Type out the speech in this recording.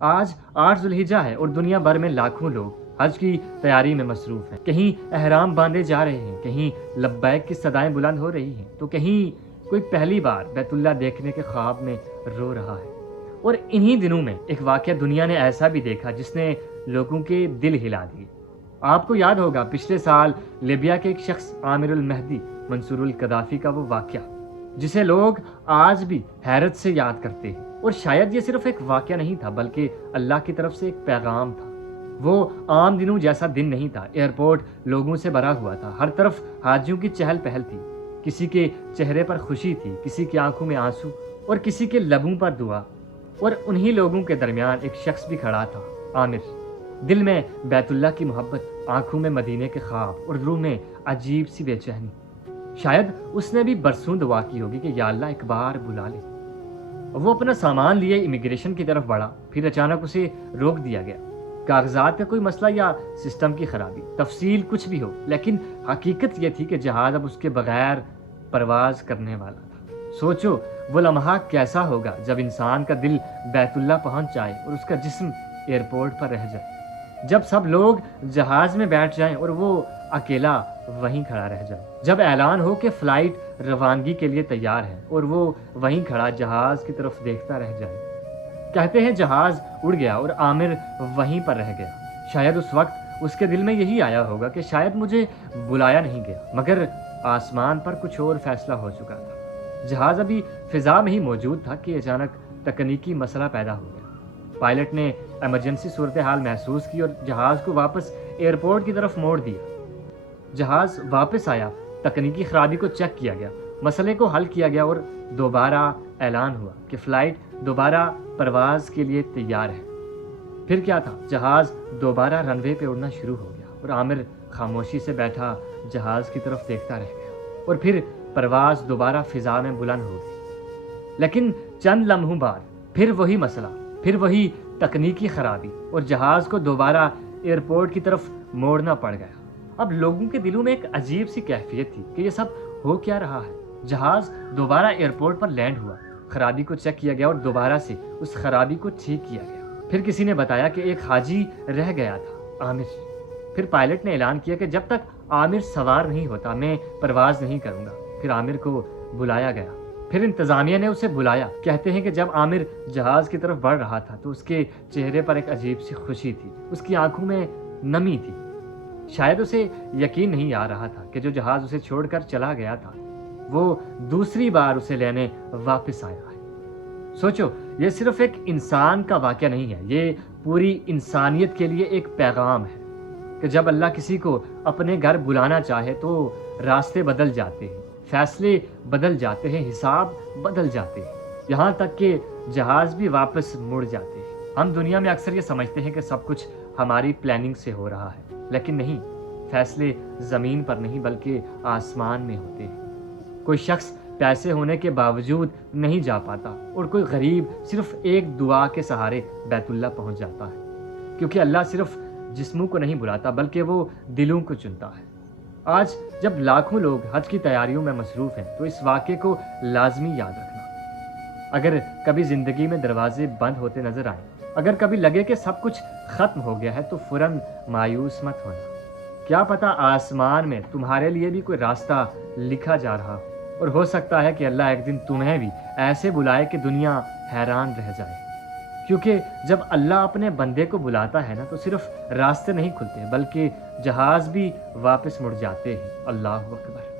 آج 8 ذوالحجہ ہے اور دنیا بھر میں لاکھوں لوگ حج کی تیاری میں مصروف ہیں۔ کہیں احرام باندھے جا رہے ہیں، کہیں لبیک کی صدائیں بلند ہو رہی ہیں، تو کہیں کوئی پہلی بار بیت اللہ دیکھنے کے خواب میں رو رہا ہے۔ اور انہی دنوں میں ایک واقعہ دنیا نے ایسا بھی دیکھا جس نے لوگوں کے دل ہلا دیے۔ آپ کو یاد ہوگا پچھلے سال لیبیا کے ایک شخص عامر المہدی منصور القذافی کا وہ واقعہ، جسے لوگ آج بھی حیرت سے یاد کرتے ہیں۔ اور شاید یہ صرف ایک واقعہ نہیں تھا بلکہ اللہ کی طرف سے ایک پیغام تھا۔ وہ عام دنوں جیسا دن نہیں تھا۔ ایئرپورٹ لوگوں سے بھرا ہوا تھا، ہر طرف حاجیوں کی چہل پہل تھی، کسی کے چہرے پر خوشی تھی، کسی کی آنکھوں میں آنسو اور کسی کے لبوں پر دعا۔ اور انہی لوگوں کے درمیان ایک شخص بھی کھڑا تھا، عامر، دل میں بیت اللہ کی محبت، آنکھوں میں مدینے کے خواب اور روح میں عجیب سی بے چینی۔ شاید اس نے بھی برسوں دعا کی ہوگی کہ یا اللہ ایک بار بلا لے۔ وہ اپنا سامان لیے امیگریشن کی طرف بڑھا، پھر اچانک اسے روک دیا گیا۔ کاغذات کا کوئی مسئلہ یا سسٹم کی خرابی، تفصیل کچھ بھی ہو، لیکن حقیقت یہ تھی کہ جہاز اب اس کے بغیر پرواز کرنے والا تھا۔ سوچو وہ لمحہ کیسا ہوگا جب انسان کا دل بیت اللہ پہنچ جائے اور اس کا جسم ایئرپورٹ پر رہ جائے، جب سب لوگ جہاز میں بیٹھ جائیں اور وہ اکیلا وہیں کھڑا رہ جائے، جب اعلان ہو کہ فلائٹ روانگی کے لیے تیار ہے اور وہ وہیں کھڑا جہاز کی طرف دیکھتا رہ جائے۔ کہتے ہیں جہاز اڑ گیا اور عامر وہیں پر رہ گیا۔ شاید اس وقت اس کے دل میں یہی آیا ہوگا کہ شاید مجھے بلایا نہیں گیا، مگر آسمان پر کچھ اور فیصلہ ہو چکا تھا۔ جہاز ابھی فضا میں ہی موجود تھا کہ اچانک تکنیکی مسئلہ پیدا ہو گیا۔ پائلٹ نے ایمرجنسی صورتحال محسوس کی اور جہاز کو واپس ایئرپورٹ کی طرف موڑ دیا۔ جہاز واپس آیا، تکنیکی خرابی کو چیک کیا گیا، مسئلے کو حل کیا گیا اور دوبارہ اعلان ہوا کہ فلائٹ دوبارہ پرواز کے لیے تیار ہے۔ پھر کیا تھا، جہاز دوبارہ رن وے پہ اڑنا شروع ہو گیا اور عامر خاموشی سے بیٹھا جہاز کی طرف دیکھتا رہ گیا، اور پھر پرواز دوبارہ فضا میں بلند ہو گئی۔ لیکن چند لمحوں بعد پھر وہی مسئلہ، پھر وہی تکنیکی خرابی اور جہاز کو دوبارہ ایئرپورٹ کی طرف موڑنا پڑ گیا۔ اب لوگوں کے دلوں میں ایک عجیب سی کیفیت تھی کہ یہ سب ہو کیا رہا ہے۔ جہاز دوبارہ ایئرپورٹ پر لینڈ ہوا، خرابی کو چیک کیا گیا اور دوبارہ سے اس خرابی کو ٹھیک کیا گیا۔ پھر کسی نے بتایا کہ ایک حاجی رہ گیا تھا، عامر۔ پھر پائلٹ نے اعلان کیا کہ جب تک عامر سوار نہیں ہوتا میں پرواز نہیں کروں گا۔ پھر عامر کو بلایا گیا، پھر انتظامیہ نے اسے بلایا۔ کہتے ہیں کہ جب عامر جہاز کی طرف بڑھ رہا تھا تو اس کے چہرے پر ایک عجیب سی خوشی تھی، اس کی آنکھوں میں نمی تھی۔ شاید اسے یقین نہیں آ رہا تھا کہ جو جہاز اسے چھوڑ کر چلا گیا تھا وہ دوسری بار اسے لینے واپس آیا ہے۔ سوچو، یہ صرف ایک انسان کا واقعہ نہیں ہے، یہ پوری انسانیت کے لیے ایک پیغام ہے کہ جب اللہ کسی کو اپنے گھر بلانا چاہے تو راستے بدل جاتے ہیں، فیصلے بدل جاتے ہیں، حساب بدل جاتے ہیں، یہاں تک کہ جہاز بھی واپس مڑ جاتے ہیں۔ ہم دنیا میں اکثر یہ سمجھتے ہیں کہ سب کچھ ہماری پلاننگ سے ہو رہا ہے، لیکن نہیں، فیصلے زمین پر نہیں بلکہ آسمان میں ہوتے ہیں۔ کوئی شخص پیسے ہونے کے باوجود نہیں جا پاتا اور کوئی غریب صرف ایک دعا کے سہارے بیت اللہ پہنچ جاتا ہے، کیونکہ اللہ صرف جسموں کو نہیں بلاتا بلکہ وہ دلوں کو چنتا ہے۔ آج جب لاکھوں لوگ حج کی تیاریوں میں مصروف ہیں تو اس واقعے کو لازمی یاد رکھنا۔ اگر کبھی زندگی میں دروازے بند ہوتے نظر آئیں، اگر کبھی لگے کہ سب کچھ ختم ہو گیا ہے تو فوراً مایوس مت ہونا۔ کیا پتہ آسمان میں تمہارے لیے بھی کوئی راستہ لکھا جا رہا ہو، اور ہو سکتا ہے کہ اللہ ایک دن تمہیں بھی ایسے بلائے کہ دنیا حیران رہ جائے۔ کیونکہ جب اللہ اپنے بندے کو بلاتا ہے نا تو صرف راستے نہیں کھلتے بلکہ جہاز بھی واپس مڑ جاتے ہیں۔ اللہ اکبر۔